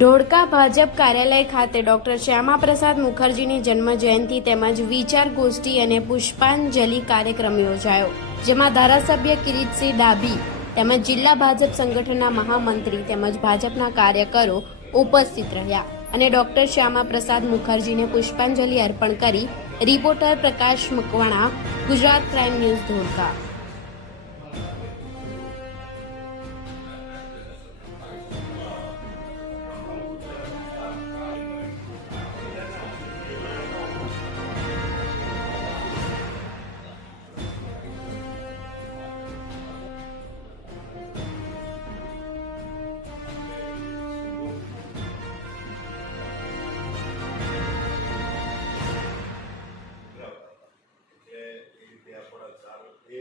ધોળકા ભાજપ કાર્યાલય ખાતે ડોક્ટર શ્યામાપ્રસાદ મુખર્જીની જન્મ જયંતિ તેમજ વિચાર ગોષ્ઠી અને પુષ્પાંજલિ કાર્યક્રમ યોજાયો, જેમાં ધારાસભ્ય કિરીટસિંહ ડાભી તેમજ જિલ્લા ભાજપ સંગઠનના મહામંત્રી તેમજ ભાજપના કાર્યકરો ઉપસ્થિત રહ્યા અને ડોક્ટર શ્યામાપ્રસાદ મુખર્જીને પુષ્પાંજલિ અર્પણ કરી. રિપોર્ટર પ્રકાશ મકવાણા, ગુજરાત ક્રાઇમ ન્યૂઝ, ધોળકા. એ રીતે આપણા સારું એ